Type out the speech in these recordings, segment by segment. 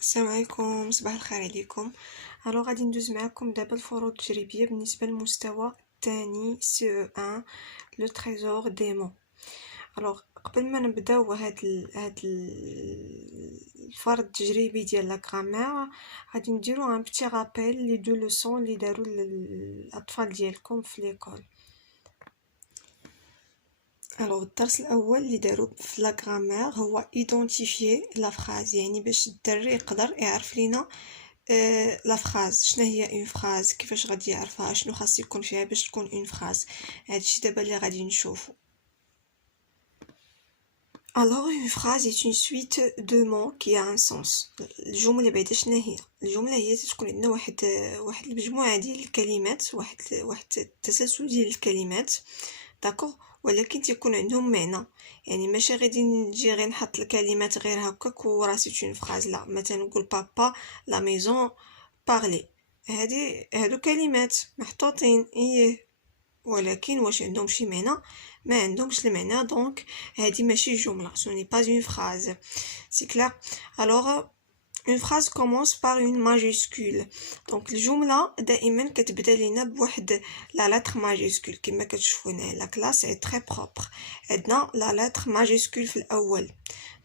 السلام عليكم، صباح الخير عليكم. غادي ندوز معكم دابا الفروض التجريبيه بالنسبه للمستوى الثاني CE1 لو تريزور دي مون. قبل ما نبداو هاد الفرض التجريبي ديال لا غرامير، غادي نديرو ان بتي رابيل لي دو لوسون اللي داروا الاطفال ديالكم في ليكول. الدرس الاول اللي داروا في لا غرامير هو ايدونتيفيي لا فراز، يعني باش الدري يقدر يعرف لينا لا فراز شنو هي اون فراز، كيفاش غادي يعرفها، شنو خاص يكون فيها باش تكون اون فراز. هادشي دابا اللي غادي نشوفو. une phrase est une suite de mots qui a un sens. الجملة بعدا شنو هي؟ الجملة هي تكون عندنا واحد المجموعة ديال الكلمات، واحد التسلسل ديال الكلمات، داكوغ، ولكن تيكون عندهم معنى. يعني ماشي غادي نجي غير نحط الكلمات غير هكاك وراسي اون فراز، لا. مثلا نقول بابا لا ميزون بارلي، هادو كلمات محطوطين ولكن واش عندهم شي معنى؟ ما عندهمش المعنى. دونك هذه ماشي جمله، سو ني با اون فراز. سي كلير. une phrase commence par une majuscule. دونك الجمله دائما كتبدا لينا بواحد لا لتر ماجيسكول. كما كتشوفوا هنا لا كلاس اي تري بروبر، عندنا لا لتر ماجيسكول في الاول،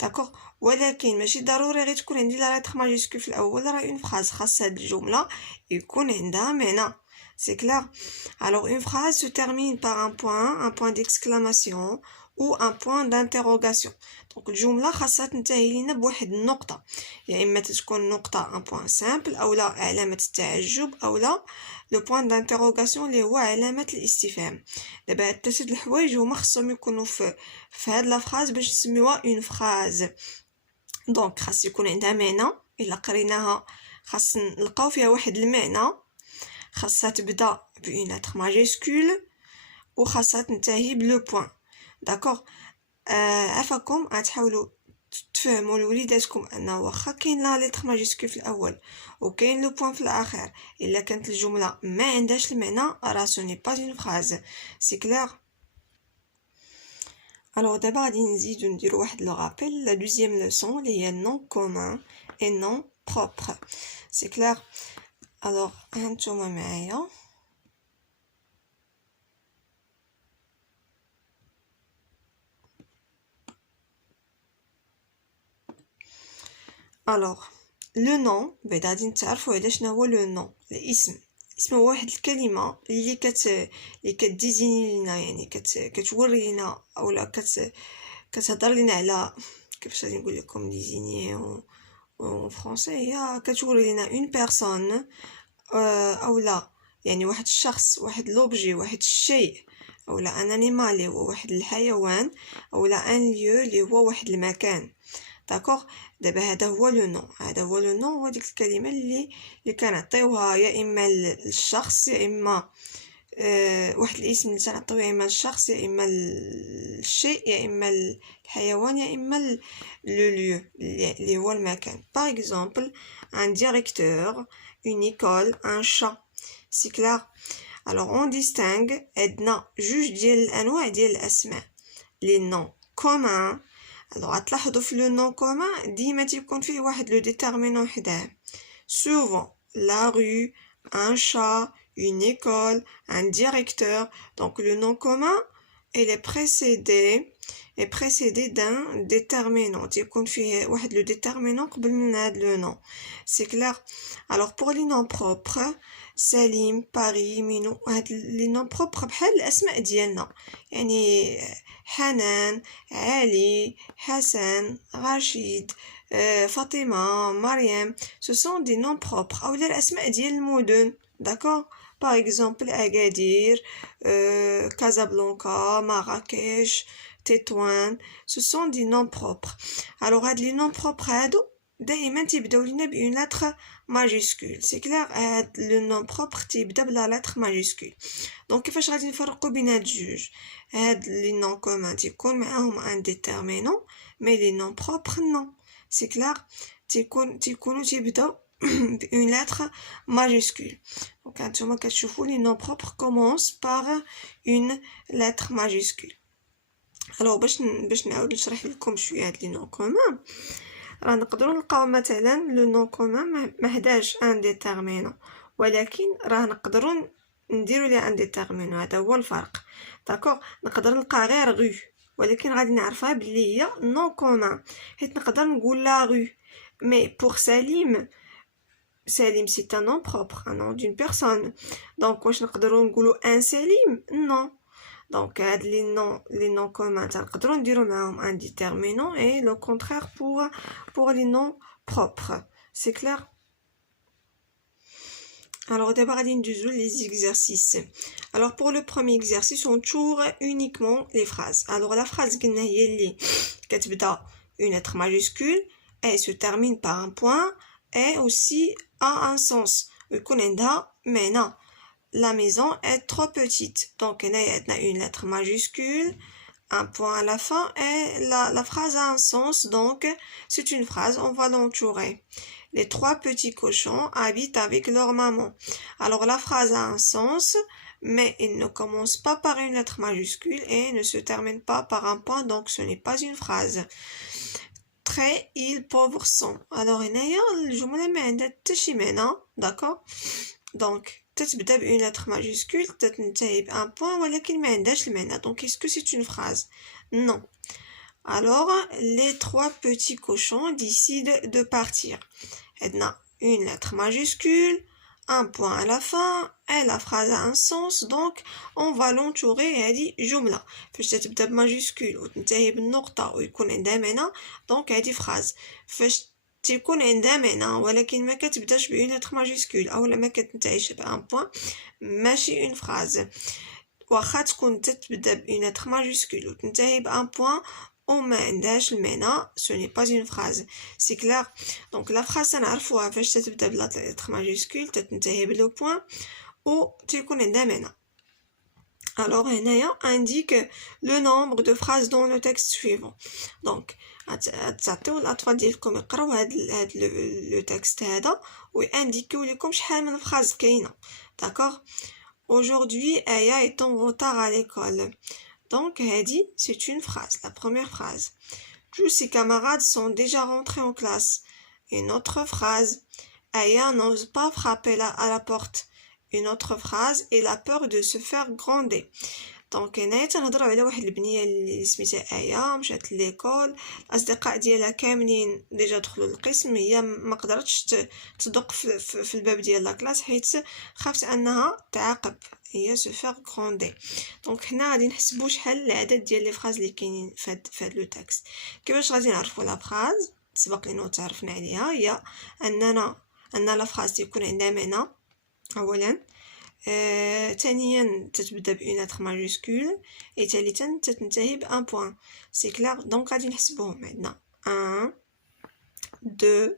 داكوغ. ولكن ماشي ضروري غير تكون عندي لا لتر ماجيسكول في الاول راه اون فراز. خاص هاد الجمله يكون عندها معنى. C'est clair. Alors une phrase se termine par un point d'exclamation ou un point d'interrogation. Donc الجملة خاصها تنتهي لينا بواحد النقطة، يا إما تكون نقطة un point simple أو لا علامة التعجب أو لا لو point d'interrogation اللي هو علامة الاستفهام. دابا هاد الثلاثة الحوايج هما خصهم يكونوا في هاد لا فراز باش نسميوها une phrase. دونك خاص يكون عندها معنى، إلا قريناها خاص نلقاو فيها واحد المعنى، خاصها تبدا بون لتر ماجيسكول وخاصها تنتهي بلو بوين، داكوغ. عفاكم غتحاولوا تفهموا لوليداتكم انه واخا كاين لا لتر ماجيسكول في الاول وكاين لو بوين في الاخر، الا كانت الجمله ما عندهاش المعنى راه سو ني با اون فراز. سي كلير. دابا غادي نزيدو نديرو واحد لو رابيل. لا دوزيام لوسون اللي هي نون كومون اي نون بروبر. سي كلير. هانتوما معايا. لو نون بعدا غادي نتعرفوا على شنو هو لو نون. الاسم هو واحد الكلمه اللي كتديزيني لينا، يعني كتوري لينا اولا كتهضر لينا على، كيفاش غادي نقول لكم ديزيني اون فرونسي، هي كتوري لينا اون بيرسون اولا يعني واحد الشخص، واحد لوبجي، واحد الشيء، اولا ان انيمال اللي هو واحد الحيوان، اولا ان ليو اللي هو واحد المكان، داكوغ. دابا هذا هو لو نون، هو ديك الكلمه اللي كنعطيوها يا اما للشخص، يا اما واحد الاسم اللي تنعطيوه يا اما للشخص، يا اما الشيء، يا اما الحيوان، يا اما لو ليو اللي هو المكان. باغ اكزومبل ان ديريكتور، une école, un chat. C'est clair. On distingue عندنا جوج ديال الانواع ديال الاسماء. les noms communs. غتلاحظوا في لو نون كومون ديما تيكون فيه واحد لو ديتيرمينون حداه. souvent la rue, un chat, une école, un directeur. Donc le nom commun il est précédé d'un déterminant. تيكون فيه واحد لو ديتيرمينون قبل من هاد لو نون. C'est clair. pour les noms propres, سليم، باري، مينو، هاد لي نون بروبر بحال الاسماء ديالنا، يعني حنان، علي، حسن، رشيد، فاطمه، مريم. سو سون دي نون بروبر اولا الاسماء ديال المدن، داكوغ. باغ اكزومبل اكادير، كازابلانكا، مراكش، تطوان. سو سون دي نون بروبر. هاد لي نون بروبر هادو دائما تيبداو لينا بون لتر ماجيسكول. سي كلير. هاد لو نون بروبر تيبدا بلا لتر ماجيسكول. دونك كيفاش غادي نفرقوا بين هاد جوج؟ هاد لي نون كومون تيكون معاهم ان ديتيرمينون، مي لي نون بروبر نون. سي كلير. تيكونوا تيبداو بون لتر ماجيسكول. دونك هانتوما كتشوفوا لي نون بروبر كومونس باغ اون لتر ماجيسكول. باش نعاود نشرح لكم شويه هاد لي نون كومون. راه نقدروا نلقاو مثلا لو نون كومون مهداش ان ديتيرمينون، ولكن راه نقدروا نديروا ليه ان ديتيرمينون. هذا هو الفرق. داكوغ، نقدر نلقى غير غو، ولكن غادي نعرفها بلي هي نون كومون، حيت نقدر نقول لا غو. مي بور سليم، سليم سي ان نون بروبر، ان نون دون بيرسون. دونك واش نقدروا نقولوا ان سليم؟ نون. دونك هاد لي نون كومون تنقدروا نديروا معاهم ان ديتيرمينون، اي لو كونترير pour les noms propres. C'est clair? Alors d'abord غادي ندوزو les exercices. Alors pour le premier exercice on tourne uniquement les phrases. Alors la phrase قلنا هي اللي كتبدا une lettre majuscule et se termine par un point et aussi a un sens. يكون عندها معنى. La maison est trop petite. Donc هنايا عندنا une lettre majuscule, un point à la fin et la phrase a un sens, donc c'est une phrase, on va l'entourer. Les trois petits cochons habitent avec leur maman. Alors la phrase a un sens, mais il ne commence pas par une lettre majuscule et ne se termine pas par un point, donc ce n'est pas une phrase. Très ils pauvres sont. Alors هنايا الجملة ما عندها حتى شي معنى، d'accord. Donc تتبدا بune lettre majuscule تتنتهي بان point ولكن ما عندهاش المعنى. Donc est-ce que c'est une phrase? Non. Alors les trois petits cochons décident de partir. عندنا une lettre majuscule, un point à la fin et la phrase a un sens, donc on va l'entourer. هذه جملة فاش تتبدا بماجيسكول وتنتهي بالنقطة ويكون عندها معنى، دونك هذه phrase. فاش تيكون عندها معنى ولكن ما كتبداش بune lettre majuscule اولا ما كتنتهيش بان بوين، ماشي اون فراز. واخا تكون تتبدا بune lettre majuscule وتنتهي بان بوين وما عندهاش المعنى، ce n'est pas une phrase. C'est clair. Donc la phrase تنعرفوها فاش تتبدا بلا lettre majuscule تتنتهي بلو بوين و تيكون عندها معنى. Alors هنايا indique le nombre de phrases dans le texte suivant. Donc تعطيو الاطفال ديالكم يقراو هاد لو تكست هذا وينديكيو لكم شحال من فراز كاينه. D'accord. Aujourd'hui Aya est en retard à l'école. Donc هادي c'est une phrase, la première phrase. Tous ses camarades sont déjà rentrés en classe. Une autre phrase. Aya n'ose pas frapper à la porte. Une autre phrase. Il a peur de se faire gronder. دونك هنايا تنهضروا على واحد البنيه اللي سميتها ايا، مشات ليكول، الاصدقاء ديالها كاملين ديجا دخلوا للقسم، هي ما قدرتش تدق في الباب ديال لا كلاس حيت خافت انها تعاقب، هي سو فير غروندي. دونك هنا غادي نحسبوا شحال العدد ديال لي فراز اللي كاينين في هاد لو تكست. كيفاش غادي نعرفوا لا فراز؟ سبق لينا تعرفنا عليها، هي ان لا فراز تيكون عندها معنى اولا، ثانيا تتبدا بune lettre majuscule، et ثالثا تتنتهي بان point. C'est clair. Donc غادي نحسبوهم. عندنا 1 2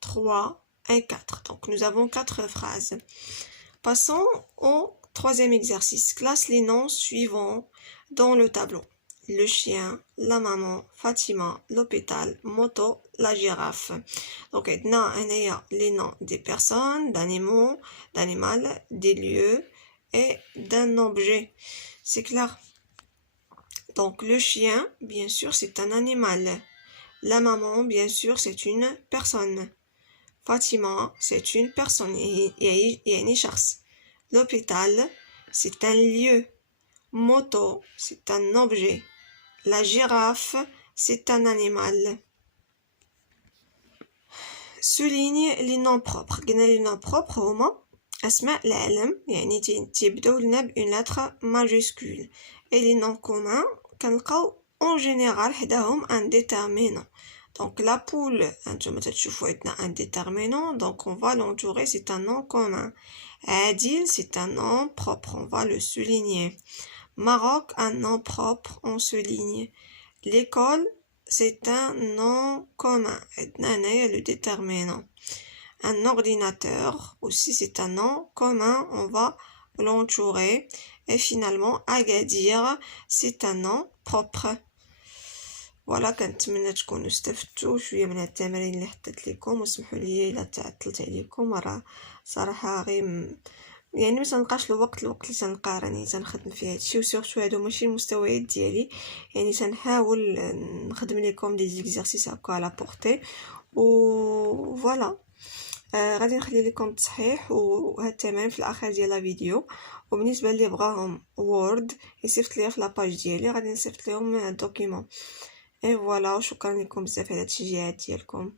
3 et 4. Donc nous avons 4 phrases. Passons au troisième exercice. Classe les noms suivants dans le tableau. Le chien, la maman, Fatima, l'hôpital, moto, la girafe. Donc هنايا les noms des personnes, d'animaux, d'animal, des lieux et d'un objet. C'est clair. Donc le chien, bien sûr, c'est un animal. La maman, bien sûr, c'est une personne. Fatima, c'est une personne. يعني شخص. L'hôpital, c'est un lieu. Moto, c'est un objet. La girafe, c'est un animal. Souligne les noms propres. قلنا les noms propres هما أسماء العلم، يعني تيبداو لنا بune lettre majuscule. Et les noms communs كنلقاو en général حداهم un déterminant. Donc la poule, انتوما تتشوفوا عندنا un déterminant, donc on va l'entourer, c'est un nom commun. Adil, c'est un nom propre, on va le souligner. Maroc, un nom propre, on souligne. L'école, c'est un nom commun. هنايا le déterminant. Un ordinateur, aussi c'est un nom commun, on va l'entourer. Et finalement, Agadir, c'est un nom propre. فوالا، كنتمنى تكونوا استفدتوا شويه من التمارين اللي حطيت لكم، وسمحوا لي الا تعطلت عليكم، راه صراحه غير يعني ما تنلقاش الوقت اللي تنلقى راني تنخدم فيه هادشي، وسورتو هادو ماشي المستويات ديالي. يعني تنحاول نخدم لكم دي زيكزارسيس هكا على بورتي و فوالا. غادي نخلي لكم التصحيح وهاد التمارين في الاخر ديال لا فيديو. وبالنسبه اللي بغاهم وورد يصيفط ليا في لاباج ديالي، غادي نصيفط لهم الدوكيومون. اي فوالا، وشكرا لكم بزاف على التشجيعات ديالكم.